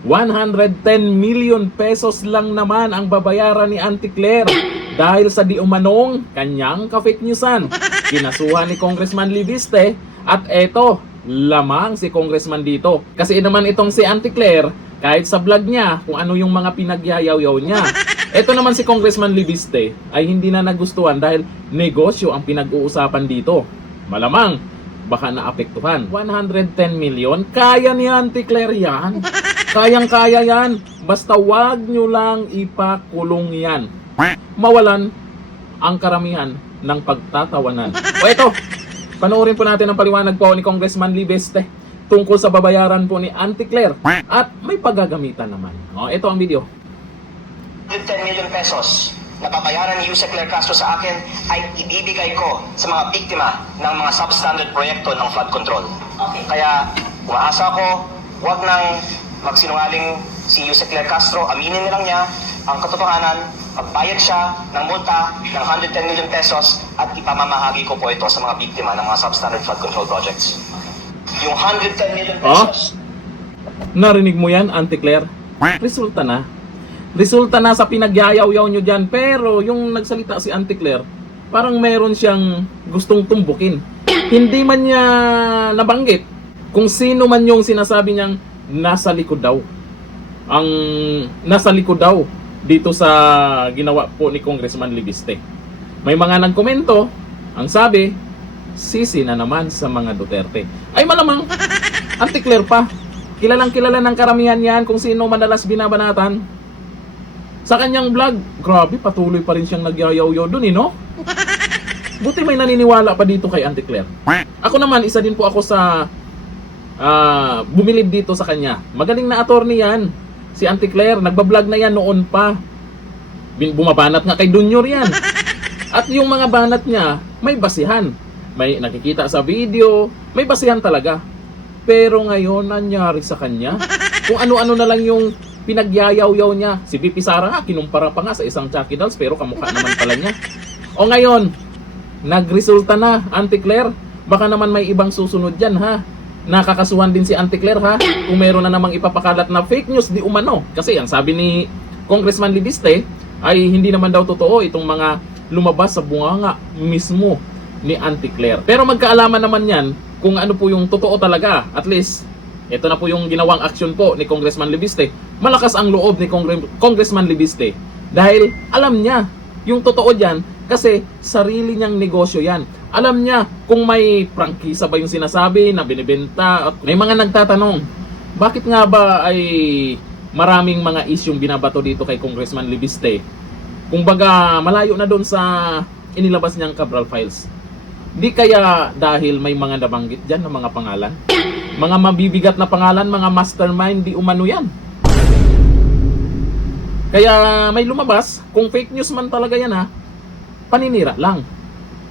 110 million pesos lang naman ang babayaran ni Auntie Claire dahil sa di umanong kanyang ka-fake newsan. Kinasuhan ni Congressman Libiste at eto, lamang si Congressman dito. Kasi naman itong si Auntie Claire, kahit sa vlog niya kung ano yung mga pinagyayaw-yaw niya. Eto naman si Congressman Libiste ay hindi na nagustuhan dahil negosyo ang pinag-uusapan dito. Malamang, baka naapektuhan. 110 million, kaya ni Auntie Claire yan. Kayang-kaya yan. Basta wag nyo lang ipakulong yan. Mawalan ang karamihan ng pagtatawanan. O eto, panoorin po natin ang paliwanag po ni Congressman Libiste tungkol sa babayaran po ni Auntie Claire. At may paggagamitan naman. O, ito ang video. 10 million pesos na babayaran ni Yusek Claire Castro sa akin ay ibibigay ko sa mga biktima ng mga substandard proyekto ng flood control. Okay. Kaya umaasa ko, wag nang magsinungaling si Yusek Claire Castro, aminin nilang niya ang katotohanan, magbayad siya ng multa ng 110 million pesos at ipamamahagi ko po ito sa mga biktima ng mga substandard flood control projects. Yung 110 million pesos, Narinig mo yan, Auntie Claire? Resulta na. Resulta na sa pinagyayaw-yaw nyo dyan. Pero yung nagsalita si Auntie Claire, parang meron siyang gustong tumbukin. Hindi man niya nabanggit kung sino man yung sinasabi niyang nasa likod daw. Ang nasa likod daw dito sa ginawa po ni Congressman Libiste. May mga nagkomento, ang sabi, sisi na naman sa mga Duterte. Ay malamang, Auntie Claire pa. Kilalang kilala ng karamihan yan kung sino madalas binabanatan. Sa kanyang vlog, grabe, patuloy pa rin siyang nagyayaw-yaw dun no? Buti may naniniwala pa dito kay Auntie Claire. Ako naman, isa din po ako sa bumilib dito sa kanya. Magaling na attorney yan. Si Auntie Claire, nagbablog na yan noon pa. Bumabanat nga kay Dunyor yan. At yung mga banat niya, may basihan. May nakikita sa video, may basihan talaga. Pero ngayon, nangyari sa kanya, kung ano-ano na lang yung pinagyayaw-yaw niya. Si BP Sara nga, kinumpara pa nga sa isang Chucky Dolls, pero kamukha naman pala niya. O ngayon, nagresulta na, Auntie Claire. Baka naman may ibang susunod dyan, ha? Nakakasuhan din si Auntie Claire, ha? Kung meron na namang ipapakalat na fake news di umano. Kasi ang sabi ni Congressman Libiste ay hindi naman daw totoo itong mga lumabas sa bunganga mismo ni Auntie Claire. Pero magkaalaman naman yan kung ano po yung totoo talaga. At least, ito na po yung ginawang aksyon po ni Congressman Libiste. Malakas ang loob ni Congressman Libiste dahil alam niya yung totoo dyan kasi sarili niyang negosyo yan. Alam niya kung may prangkisa ba yung sinasabi na binibenta. At may mga nagtatanong, bakit nga ba ay maraming mga isyong binabato dito kay Congressman Libiste? Kung baga malayo na doon sa inilabas niyang Cabral Files. Di kaya dahil may mga nabanggit dyan ng mga pangalan? Mga mabibigat na pangalan, mga mastermind, di umano yan. Kaya may lumabas, kung fake news man talaga yan ha, paninira lang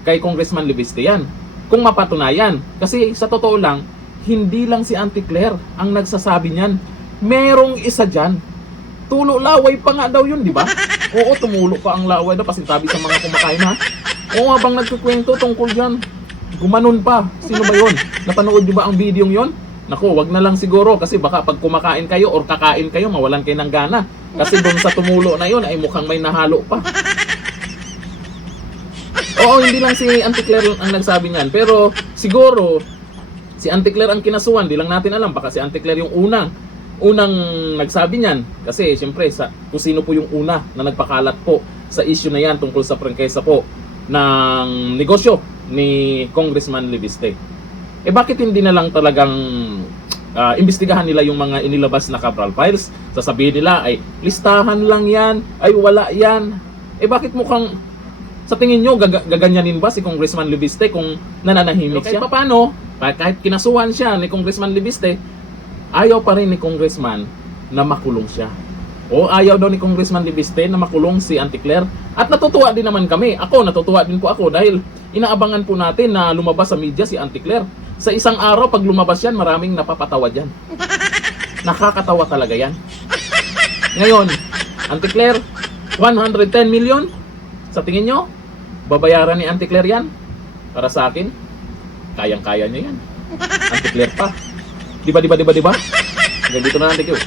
kay Congressman Libiste yan. Kung mapatunayan. Kasi sa totoo lang, hindi lang si Auntie Claire ang nagsasabi niyan. Merong isa dyan. Tulo laway pa nga daw yun, di ba? Oo, tumulo pa ang laway daw, pasintabi sa mga kumakain ha. Oo, habang nagkukwento tungkol dyan, gumanon pa. Sino ba yun? Napanood nyo ba ang video yon? Naku, wag na lang siguro kasi baka pag kumakain kayo or kakain kayo, mawalan kayo ng gana. Kasi doon sa tumulo na yun ay mukhang may nahalo pa. Oo, hindi lang si Auntie Claire ang nagsabi niyan. Pero siguro, si Auntie Claire ang kinasuhan. Di lang natin alam. Baka si Auntie Claire yung unang nagsabi niyan. Kasi siyempre, kung sino po yung una na nagpakalat po sa issue na yan tungkol sa prangkesa po ng negosyo ni Congressman Libiste. Eh bakit hindi na lang talagang imbestigahan nila yung mga inilabas na Cabral Files? Sasabihin nila ay listahan lang yan, ay wala yan. Eh bakit mukhang sa tingin nyo gaganyanin ba si Congressman Libiste kung nananahimik siya? Paano? Kahit kinasuhan siya ni Congressman Libiste, ayaw pa rin ni Congressman na makulong siya. O ayaw daw ni Congressman Libiste na makulong si Auntie Claire. At natutuwa din naman kami. Natutuwa din po ako dahil inaabangan po natin na lumabas sa media si Auntie Claire. Sa isang araw, pag lumabas yan, maraming napapatawa dyan. Nakakatawa talaga yan. Ngayon, Auntie Claire, 110 million? Sa tingin nyo, babayaran ni Auntie Claire yan? Para sa akin, kayang-kaya niya yan. Auntie Claire pa. Diba? Hanggang dito na lang, thank you.